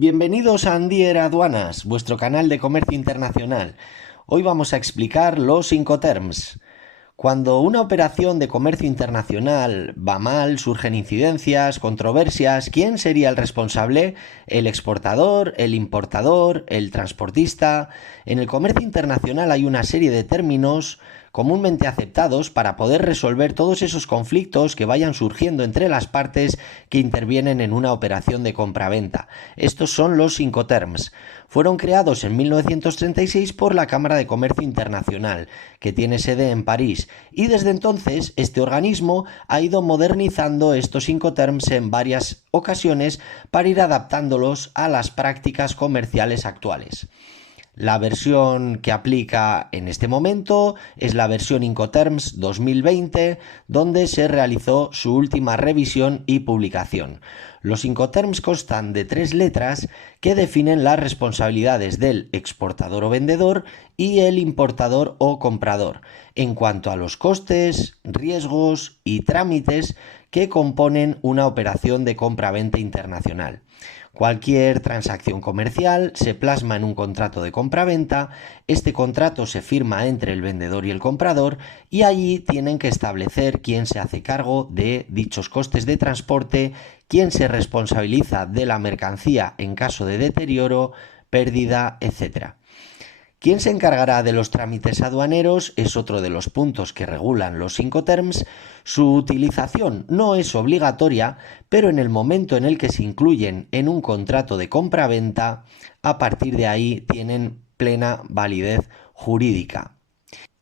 Bienvenidos a Andier Aduanas, vuestro canal de comercio internacional. Hoy vamos a explicar los Incoterms. Cuando una operación de comercio internacional va mal, surgen incidencias, controversias. ¿Quién sería el responsable? ¿El exportador, el importador, el transportista? En el comercio internacional hay una serie de términos comúnmente aceptados para poder resolver todos esos conflictos que vayan surgiendo entre las partes que intervienen en una operación de compra-venta. Estos son los Incoterms. Fueron creados en 1936 por la Cámara de Comercio Internacional, que tiene sede en París, y desde entonces este organismo ha ido modernizando estos Incoterms en varias ocasiones para ir adaptándolos a las prácticas comerciales actuales. La versión que aplica en este momento es la versión Incoterms 2020, donde se realizó su última revisión y publicación. Los Incoterms constan de 3 letras que definen las responsabilidades del exportador o vendedor y el importador o comprador, en cuanto a los costes, riesgos y trámites que componen una operación de compra-venta internacional. Cualquier transacción comercial se plasma en un contrato de compraventa, este contrato se firma entre el vendedor y el comprador y allí tienen que establecer quién se hace cargo de dichos costes de transporte, quién se responsabiliza de la mercancía en caso de deterioro, pérdida, etc. ¿Quién se encargará de los trámites aduaneros? Es otro de los puntos que regulan los Incoterms. Su utilización no es obligatoria, pero en el momento en el que se incluyen en un contrato de compra-venta, a partir de ahí tienen plena validez jurídica.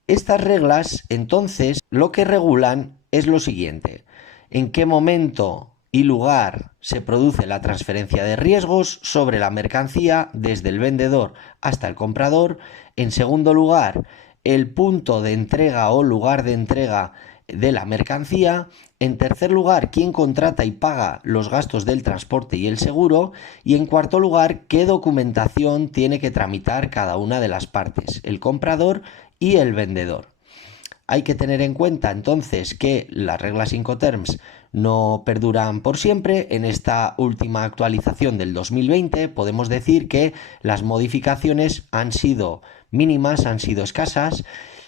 Estas reglas, entonces, lo que regulan es lo siguiente: en qué momento y lugar se produce la transferencia de riesgos sobre la mercancía desde el vendedor hasta el comprador. En segundo lugar, el punto de entrega o lugar de entrega de la mercancía. En tercer lugar, quién contrata y paga los gastos del transporte y el seguro. Y en cuarto lugar, qué documentación tiene que tramitar cada una de las partes, el comprador y el vendedor. Hay que tener en cuenta entonces que las reglas Incoterms no perduran por siempre. En esta última actualización del 2020 podemos decir que las modificaciones han sido mínimas, han sido escasas,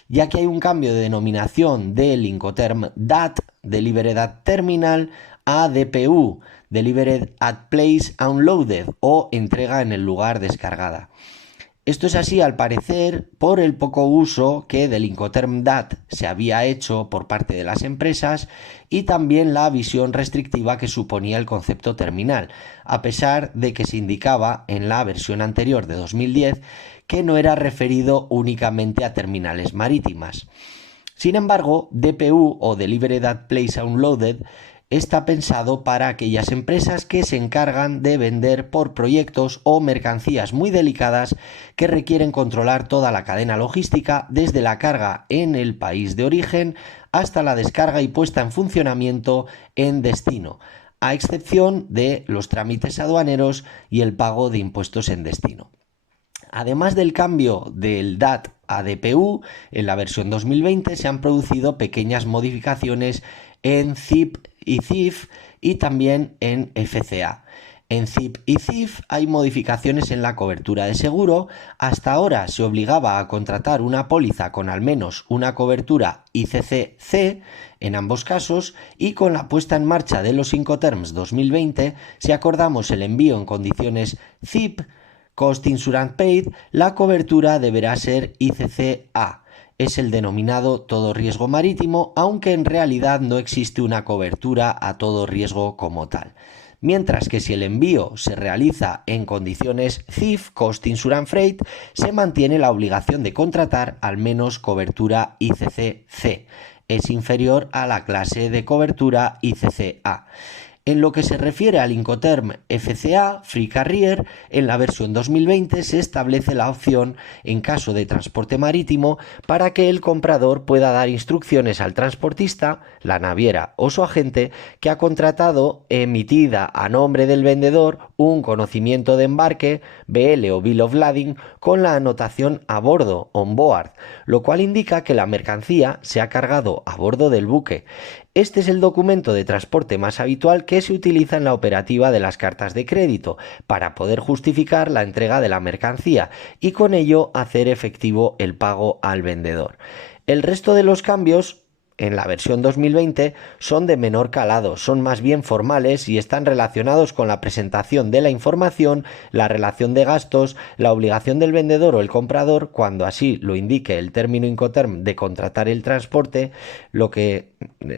ya que hay un cambio de denominación del Incoterm DAT, Delivered at Terminal, a DPU, Delivered at Place Unloaded, o entrega en el lugar descargada. Esto es así, al parecer, por el poco uso que del Incoterm DAT se había hecho por parte de las empresas y también la visión restrictiva que suponía el concepto terminal, a pesar de que se indicaba en la versión anterior de 2010 que no era referido únicamente a terminales marítimas. Sin embargo, DPU o Delivered at Place Unloaded está pensado para aquellas empresas que se encargan de vender por proyectos o mercancías muy delicadas que requieren controlar toda la cadena logística desde la carga en el país de origen hasta la descarga y puesta en funcionamiento en destino, a excepción de los trámites aduaneros y el pago de impuestos en destino. Además del cambio del DAT a DPU, en la versión 2020 se han producido pequeñas modificaciones en ZIP y CIF y también en FCA. En ZIP y CIF hay modificaciones en la cobertura de seguro. Hasta ahora se obligaba a contratar una póliza con al menos una cobertura ICC-C en ambos casos, y con la puesta en marcha de los Incoterms 2020, si acordamos el envío en condiciones ZIP, Cost Insurance Paid, la cobertura deberá ser ICC-A. Es el denominado todo riesgo marítimo, aunque en realidad no existe una cobertura a todo riesgo como tal. Mientras que si el envío se realiza en condiciones CIF, Cost Insurance Freight, se mantiene la obligación de contratar al menos cobertura ICC-C. Es inferior a la clase de cobertura ICC-A. En lo que se refiere al Incoterm FCA, Free Carrier, en la versión 2020 se establece la opción, en caso de transporte marítimo, para que el comprador pueda dar instrucciones al transportista, la naviera o su agente que ha contratado, emitida a nombre del vendedor, un conocimiento de embarque, BL o Bill of Lading, con la anotación a bordo, on board, lo cual indica que la mercancía se ha cargado a bordo del buque. Este es el documento de transporte más habitual que se utiliza en la operativa de las cartas de crédito para poder justificar la entrega de la mercancía y con ello hacer efectivo el pago al vendedor. El resto de los cambios en la versión 2020 son de menor calado, son más bien formales y están relacionados con la presentación de la información, la relación de gastos, la obligación del vendedor o el comprador, cuando así lo indique el término Incoterm de contratar el transporte, lo que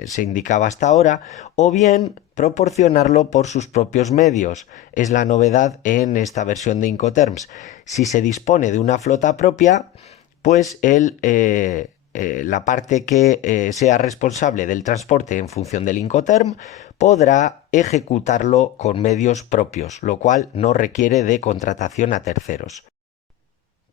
se indicaba hasta ahora, o bien proporcionarlo por sus propios medios. Es la novedad en esta versión de Incoterms. Si se dispone de una flota propia, pues la parte que sea responsable del transporte en función del Incoterm podrá ejecutarlo con medios propios, lo cual no requiere de contratación a terceros.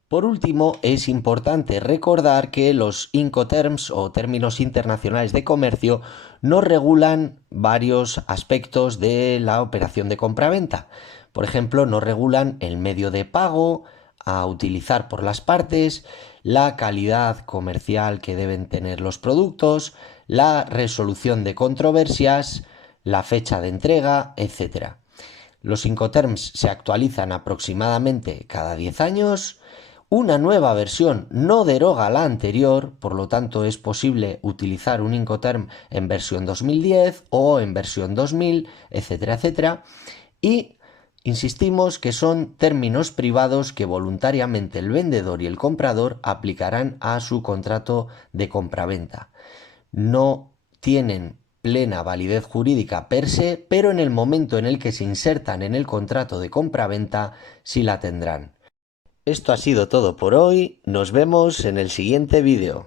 Por último, es importante recordar que los Incoterms o términos internacionales de comercio no regulan varios aspectos de la operación de compraventa. Por ejemplo, no regulan el medio de pago a utilizar por las partes, la calidad comercial que deben tener los productos, la resolución de controversias, la fecha de entrega, etc. Los Incoterms se actualizan aproximadamente cada 10 años. Una nueva versión no deroga la anterior, por lo tanto es posible utilizar un Incoterm en versión 2010 o en versión 2000, etcétera, etcétera. Y insistimos que son términos privados que voluntariamente el vendedor y el comprador aplicarán a su contrato de compraventa. No tienen plena validez jurídica per se, pero en el momento en el que se insertan en el contrato de compraventa sí la tendrán. Esto ha sido todo por hoy, nos vemos en el siguiente vídeo.